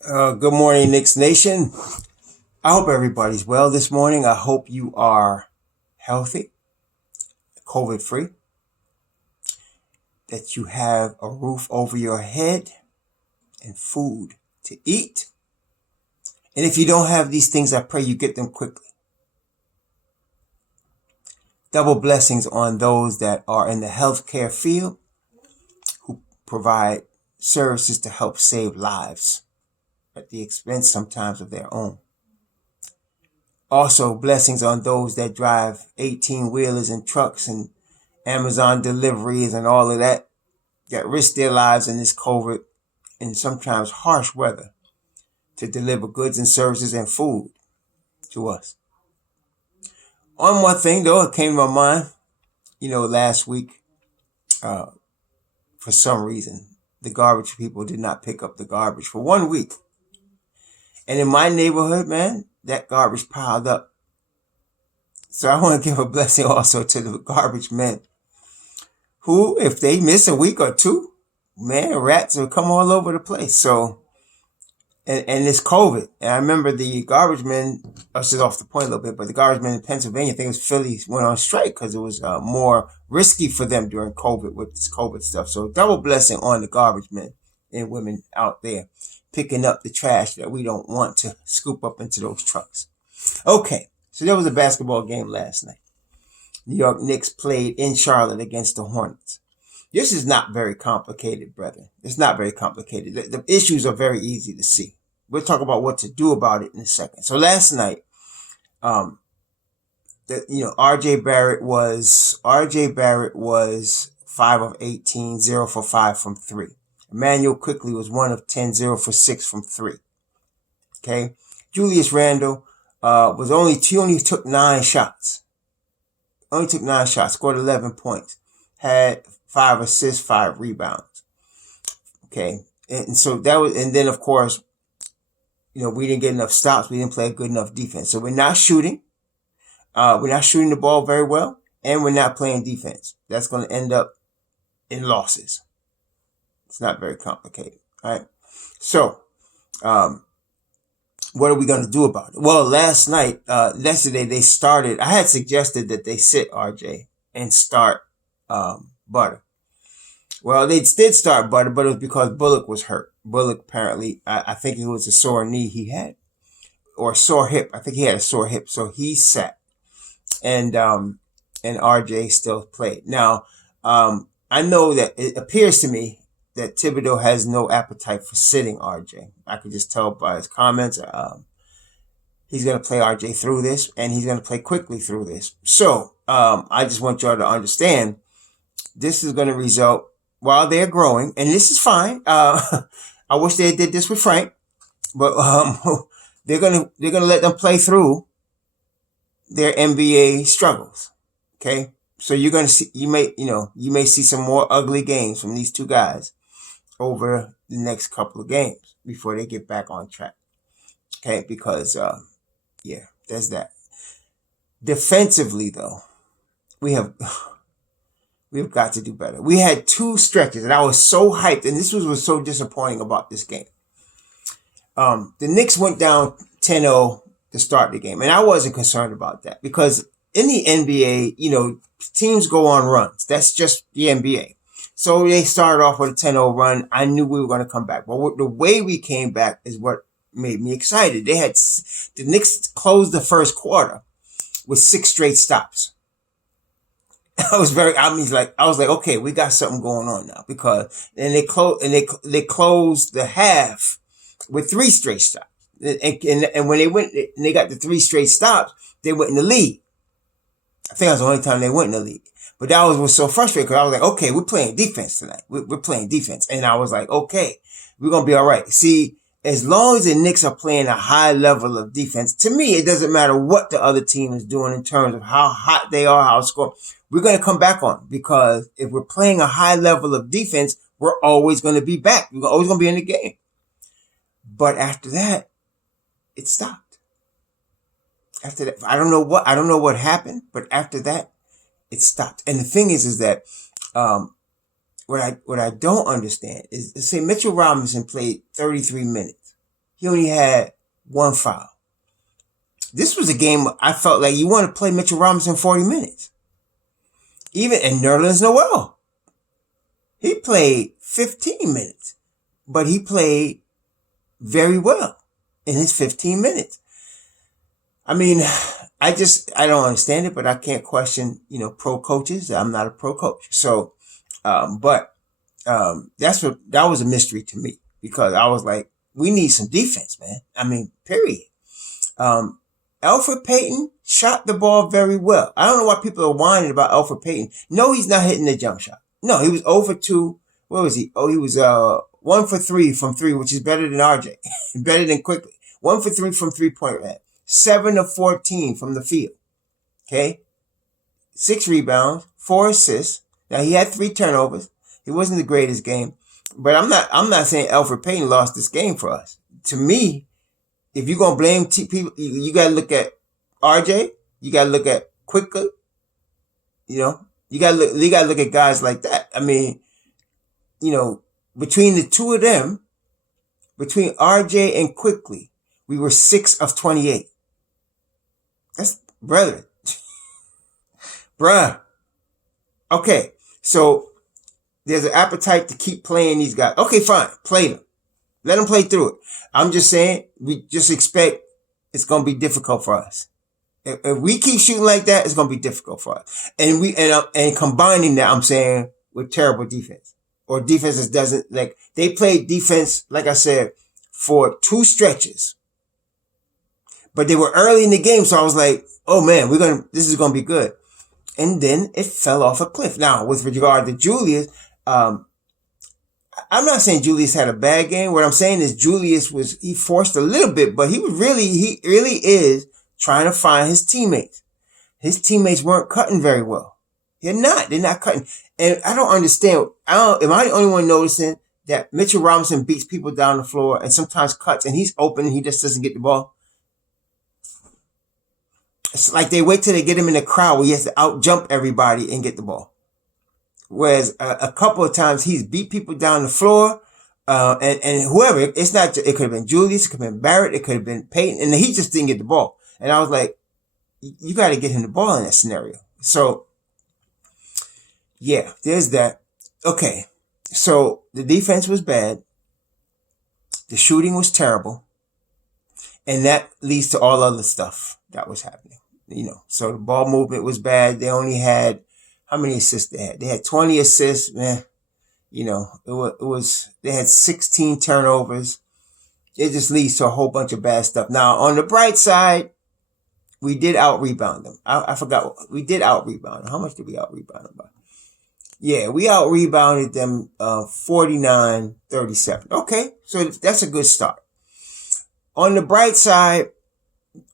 Good morning, Knicks Nation. I hope everybody's well this morning. I hope you are healthy, COVID free, that you have a roof over your head and food to eat. And if you don't have these things, I pray you get them quickly. Double blessings on those that are in the healthcare field who provide services to help save lives at the expense sometimes of their own. Also, blessings on those that drive 18-wheelers and trucks and Amazon deliveries and all of that risk their lives in this COVID and sometimes harsh weather to deliver goods and services and food to us. On one thing, though, it came to my mind, last week, for some reason, the garbage people did not pick up the garbage for 1 week. And in my neighborhood, man, that garbage piled up. So I want to give a blessing also to the garbage men who, if they miss a week or two, man, rats will come all over the place. So, and it's COVID. And I remember the garbage men, this is off the point a little bit, but the garbage men in Pennsylvania, I think it was Philly, went on strike because it was more risky for them during COVID with this COVID stuff. So double blessing on the garbage men and women out there picking up the trash that we don't want to scoop up into those trucks. Okay, so there was a basketball game last night. New York Knicks played in Charlotte against the Hornets. This is not very complicated, brethren. It's not very complicated. The issues are very easy to see. We'll talk about what to do about it in a second. So last night, RJ Barrett was 5 of 18, 0 for 5 from 3. Emmanuel Quickly was 1 of 10, 0 for 6 from 3. Okay. Julius Randle only took 9 shots. Scored 11 points, had 5 assists, 5 rebounds. Okay. And so that was, and then of course, we didn't get enough stops. We didn't play good enough defense. So we're not shooting. We're not shooting the ball very well, and we're not playing defense. That's going to end up in losses. It's not very complicated. All right. So, what are we going to do about it? Well, yesterday they started. I had suggested that they sit RJ and start Butter. Well, they did start Butter, but it was because Bullock was hurt. Bullock apparently, I think it was a sore knee he had, or a sore hip. I think he had a sore hip, so he sat, and RJ still played. Now, I know that it appears to me that Thibodeau has no appetite for sitting RJ. I could just tell by his comments. He's going to play RJ through this, and he's going to play quickly through this. So, I just want y'all to understand this is going to result while they're growing, and this is fine. I wish they did this with Frank, but they're gonna let them play through their NBA struggles. Okay, so you're gonna see you may see some more ugly games from these two guys over the next couple of games before they get back on track. Okay, because there's that. Defensively, though, we've got to do better. We had 2 stretches, and I was so hyped, and this was so disappointing about this game. The Knicks went down 10-0 to start the game, and I wasn't concerned about that because in the NBA, teams go on runs. That's just the NBA. So they started off with a 10-0 run. I knew we were going to come back, but the way we came back is what made me excited. The Knicks closed the first quarter with 6 straight stops. I was like, okay, we got something going on now because then they closed the half with 3 straight stops. And when they got the 3 straight stops, they went in the lead. I think that was the only time they went in the league. But that was so frustrating because I was like, okay, we're playing defense tonight. We're playing defense. And I was like, okay, we're going to be all right. See, as long as the Knicks are playing a high level of defense, to me, it doesn't matter what the other team is doing in terms of how hot they are, how score. We're going to come back on because if we're playing a high level of defense, we're always going to be back. We're always going to be in the game. But after that, it stopped. After that, I don't know what happened, but after that, it stopped. And the thing is that, what I don't understand is, say Mitchell Robinson played 33 minutes. he only had one foul. This was a game I felt like you want to play Mitchell Robinson 40 minutes. Even in Nerlens Noel, he played 15 minutes, but he played very well in his 15 minutes. I mean, I don't understand it, but I can't question, pro coaches. I'm not a pro coach. So, that was a mystery to me because I was like, we need some defense, man. I mean, period. Elfrid Payton shot the ball very well. I don't know why people are whining about Elfrid Payton. No, he's not hitting the jump shot. No, he was 0 for 2. What was he? Oh, he was 1 for 3 from 3, which is better than RJ. Better than Quickly. 1 for 3 from 3-point range. 7 of 14 from the field. Okay? 6 rebounds, 4 assists. Now he had 3 turnovers. It wasn't the greatest game. But I'm not saying Elfrid Payton lost this game for us. To me, if you're gonna blame people, you gotta look at RJ, you gotta look at Quickly, you gotta look at guys like that. I mean, between the two of them, between RJ and Quickly, we were 6 of 28. That's brother. Bruh. Okay, so there's an appetite to keep playing these guys. Okay, fine, play them. Let them play through it. I'm just saying, we just expect it's going to be difficult for us. If we keep shooting like that, it's going to be difficult for us. And combining that, I'm saying, with terrible defense. Or defense that doesn't, like, they played defense, like I said, for 2 stretches. But they were early in the game, so I was like, oh man, this is going to be good. And then it fell off a cliff. Now, with regard to Julius, I'm not saying Julius had a bad game. What I'm saying is he forced a little bit, but he really is trying to find his teammates. His teammates weren't cutting very well. They're not cutting. And I don't understand. Am I the only one noticing that Mitchell Robinson beats people down the floor and sometimes cuts and he's open and he just doesn't get the ball? It's like they wait till they get him in the crowd where he has to out jump everybody and get the ball. Whereas a couple of times he's beat people down the floor, and whoever, it could have been Julius, it could have been Barrett, it could have been Peyton, and he just didn't get the ball. And I was like, you got to get him the ball in that scenario. So, yeah, there's that. Okay. So the defense was bad. The shooting was terrible. And that leads to all other stuff that was happening. So the ball movement was bad. They only had, how many assists they had? They had 20 assists, man. They had 16 turnovers. It just leads to a whole bunch of bad stuff. Now, on the bright side, we did out-rebound them. I forgot. We did out-rebound them. How much did we out-rebound them by? Yeah, we out-rebounded them 49-37. Okay, so that's a good start. On the bright side,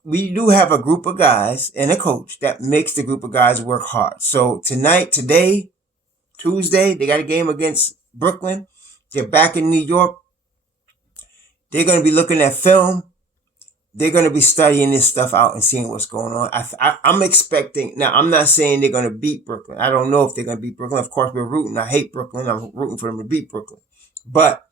we do have a group of guys and a coach that makes the group of guys work hard. So today, Tuesday, they got a game against Brooklyn. They're back in New York. They're going to be looking at film. They're going to be studying this stuff out and seeing what's going on. I'm expecting, now I'm not saying they're going to beat Brooklyn. I don't know if they're going to beat Brooklyn. Of course, we're rooting. I hate Brooklyn. I'm rooting for them to beat Brooklyn. But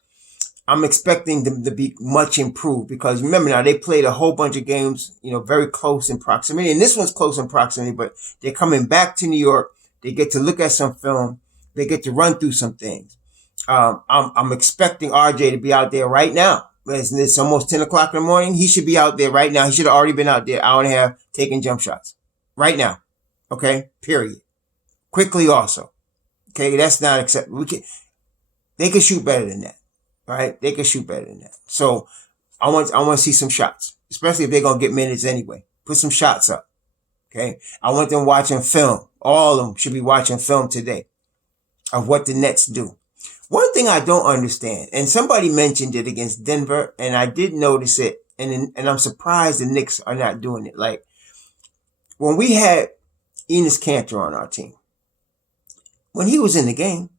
I'm expecting them to be much improved because remember now, they played a whole bunch of games, very close in proximity. And this one's close in proximity, but they're coming back to New York. They get to look at some film. They get to run through some things. I'm expecting RJ to be out there right now. It's almost 10 o'clock in the morning. He should be out there right now. He should have already been out there, hour and a half, taking jump shots. Right now. Okay? Period. Quickly also. Okay? That's not acceptable. They can shoot better than that. Right? They can shoot better than that. So, I want to see some shots. Especially if they're going to get minutes anyway. Put some shots up. Okay? I want them watching film. All of them should be watching film today of what the Nets do. One thing I don't understand, and somebody mentioned it against Denver, and I did notice it, and I'm surprised the Knicks are not doing it. Like, when we had Enes Kanter on our team, when he was in the game,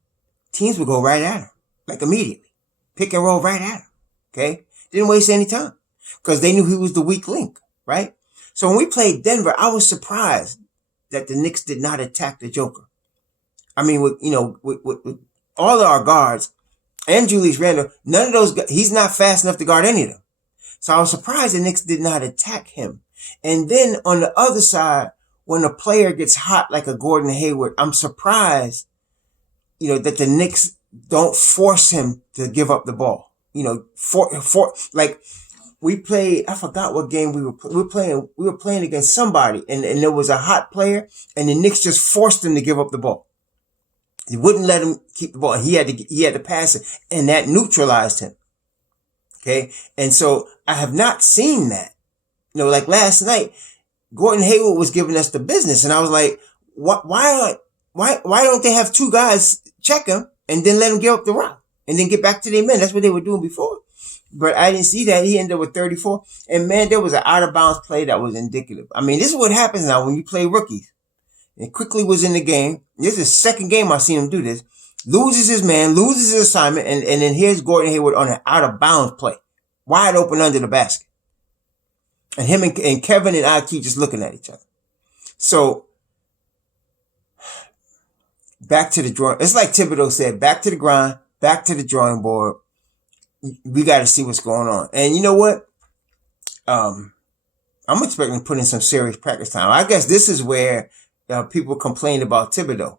teams would go right at him, like immediately. Pick and roll right at him, okay? Didn't waste any time, because they knew he was the weak link, right? So when we played Denver, I was surprised that the Knicks did not attack the Joker. I mean, with all of our guards and Julius Randle, none of those guys, he's not fast enough to guard any of them. So I was surprised the Knicks did not attack him. And then on the other side, when a player gets hot like a Gordon Hayward, I'm surprised, that the Knicks don't force him to give up the ball. Like we played, I forgot what game we were playing against somebody and there was a hot player and the Knicks just forced him to give up the ball. He wouldn't let him keep the ball. He had to pass it and that neutralized him. Okay. And so I have not seen that. Like last night, Gordon Hayward was giving us the business and I was like, why don't they have two guys check him and then let him give up the route and then get back to their men? That's what they were doing before. But I didn't see that. He ended up with 34. And man, there was an out of bounds play that was indicative. I mean, this is what happens now when you play rookies. And Quickly was in the game. This is the second game I've seen him do this. Loses his man, loses his assignment, and then here's Gordon Hayward on an out of bounds play. Wide open under the basket. And him and Kevin and I keep just looking at each other. So, back to the drawing. It's like Thibodeau said, back to the grind, back to the drawing board. We got to see what's going on. And you know what? I'm expecting to put in some serious practice time. I guess this is where people complain about Thibodeau,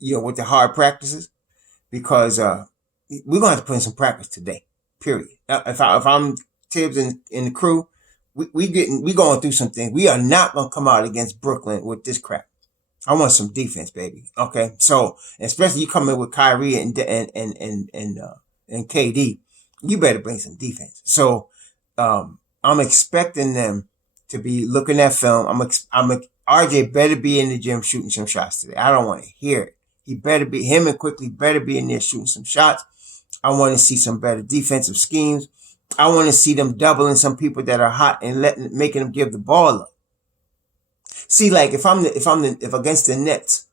with the hard practices, because we're going to have to put in some practice today, period. If I'm Tibbs and the crew, we going through some things. We are not going to come out against Brooklyn with this crap. I want some defense, baby. Okay. So, especially you come in with Kyrie and KD, you better bring some defense. So, I'm expecting them to be looking at film. RJ better be in the gym shooting some shots today. I don't want to hear it. Him and Quickly better be in there shooting some shots. I want to see some better defensive schemes. I want to see them doubling some people that are hot and making them give the ball up. See, like if against the Nets,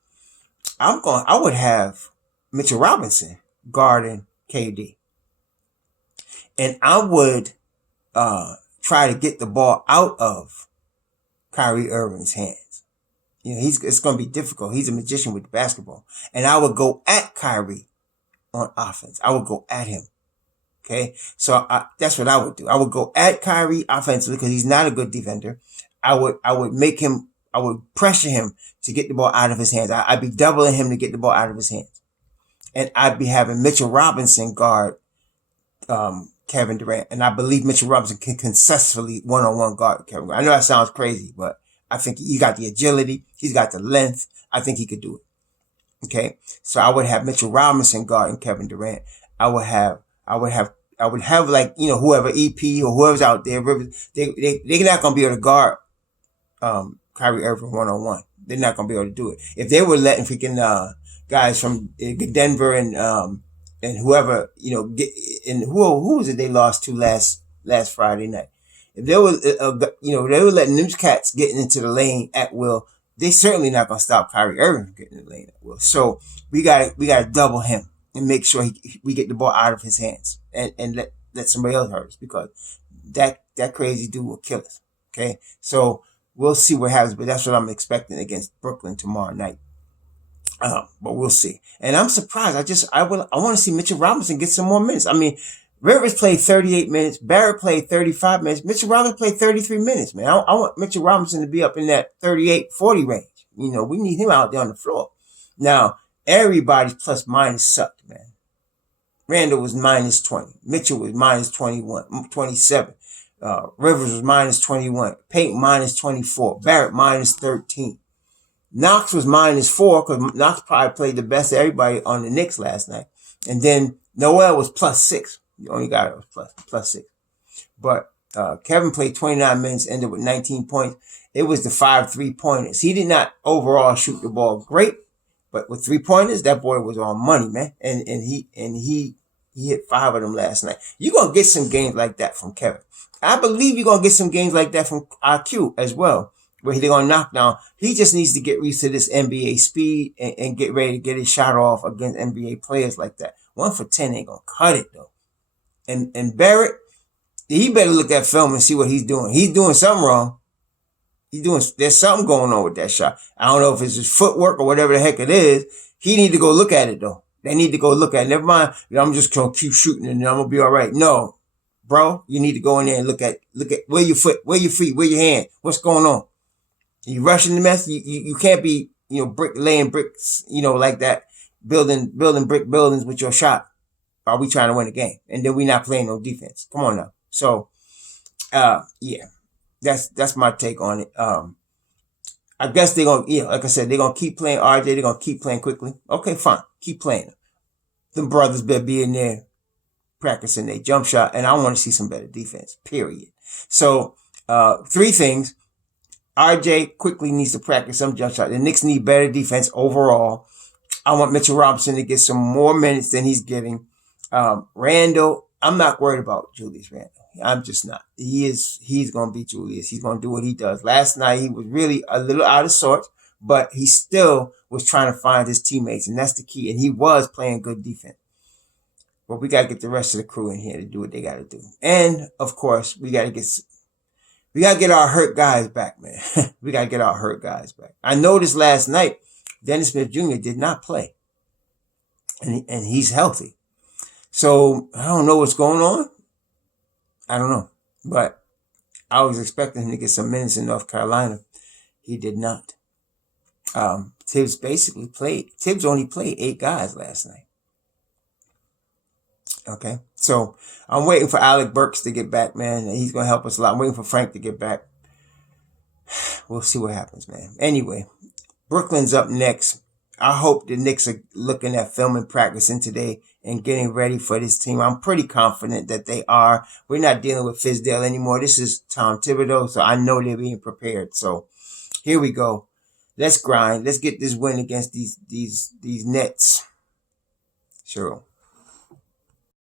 I would have Mitchell Robinson guarding KD. And I would try to get the ball out of Kyrie Irving's hands. It's going to be difficult. He's a magician with the basketball. And I would go at Kyrie on offense. I would go at him. Okay. So that's what I would do. I would go at Kyrie offensively because he's not a good defender. I would pressure him to get the ball out of his hands. I'd be doubling him to get the ball out of his hands. And I'd be having Mitchell Robinson guard, Kevin Durant. And I believe Mitchell Robinson can successfully one-on-one guard Kevin Durant. I know that sounds crazy, but I think he got the agility. He's got the length. I think he could do it. Okay. So I would have Mitchell Robinson guarding Kevin Durant. I would have like, whoever EP or whoever's out there, they're not going to be able to guard, Kyrie Irving one-on-one. They're not going to be able to do it. If they were letting freaking, guys from Denver and whoever, and who was it they lost to last Friday night? If they were, they were letting them cats getting into the lane at will, they certainly not going to stop Kyrie Irving from getting in the lane at will. So we got to double him and make sure we get the ball out of his hands and let somebody else hurt us, because that crazy dude will kill us. Okay. So we'll see what happens, but that's what I'm expecting against Brooklyn tomorrow night. But we'll see. And I'm surprised. I want to see Mitchell Robinson get some more minutes. I mean, Rivers played 38 minutes. Barrett played 35 minutes. Mitchell Robinson played 33 minutes, man. I want Mitchell Robinson to be up in that 38-40 range. We need him out there on the floor. Now, everybody's plus minus sucked, man. Randall was minus 20. Mitchell was minus 27. Rivers was minus 21. Payton minus 24. Barrett minus 13. Knox was minus 4 because Knox probably played the best of everybody on the Knicks last night. And then Noel was plus 6. The only guy that was plus 6. But Kevin played 29 minutes, ended with 19 points. It was the 5 3-pointers. He did not overall shoot the ball great, but with 3-pointers, that boy was on money, man. And he hit 5 of them last night. You're going to get some games like that from Kevin. I believe you're going to get some games like that from IQ as well, where they're going to knock down. He just needs to get used to this NBA speed and get ready to get his shot off against NBA players like that. 1 for 10 ain't going to cut it, though. And Barrett, he better look at film and see what he's doing. He's doing something wrong. There's something going on with that shot. I don't know if it's his footwork or whatever the heck it is. He need to go look at it, though. They need to go look at it. Never mind, I'm just going to keep shooting and I'm going to be all right. No. bro, you need to go in there and look at where your foot, where your feet, where your hand, what's going on. You rushing the mess. You can't be, laying bricks, like that, building brick buildings with your shot. Are we trying to win a game? And then we not playing no defense. Come on now. So, yeah, that's my take on it. I guess they're gonna, like I said, they're gonna keep playing RJ. They're gonna keep playing quickly. Okay, fine, keep playing them. Them brothers better be in there practicing their jump shot, and I want to see some better defense. Period. So, three things. RJ quickly needs to practice some jump shot. The Knicks need better defense overall. I want Mitchell Robinson to get some more minutes than he's getting. Randall, I'm not worried about Julius Randle. I'm just not. He's going to be Julius. He's going to do what he does. Last night, he was really a little out of sorts, but he still was trying to find his teammates, and that's the key. And he was playing good defense. But we got to get the rest of the crew in here to do what they got to do. And, of course, we got to get our hurt guys back, man. We got to get our hurt guys back. I noticed last night, Dennis Smith Jr. did not play. And he's healthy. So, I don't know what's going on. I don't know. But I was expecting him to get some minutes in North Carolina. He did not. Tibbs only played 8 guys last night. Okay. So, I'm waiting for Alec Burks to get back, man. He's going to help us a lot. I'm waiting for Frank to get back. We'll see what happens, man. Anyway, Brooklyn's up next. I hope the Knicks are looking at film and practicing today and getting ready for this team. I'm pretty confident that they are. We're not dealing with Fizdale anymore. This is Tom Thibodeau, so I know they're being prepared. So here we go. Let's grind. Let's get this win against these Nets. Sure.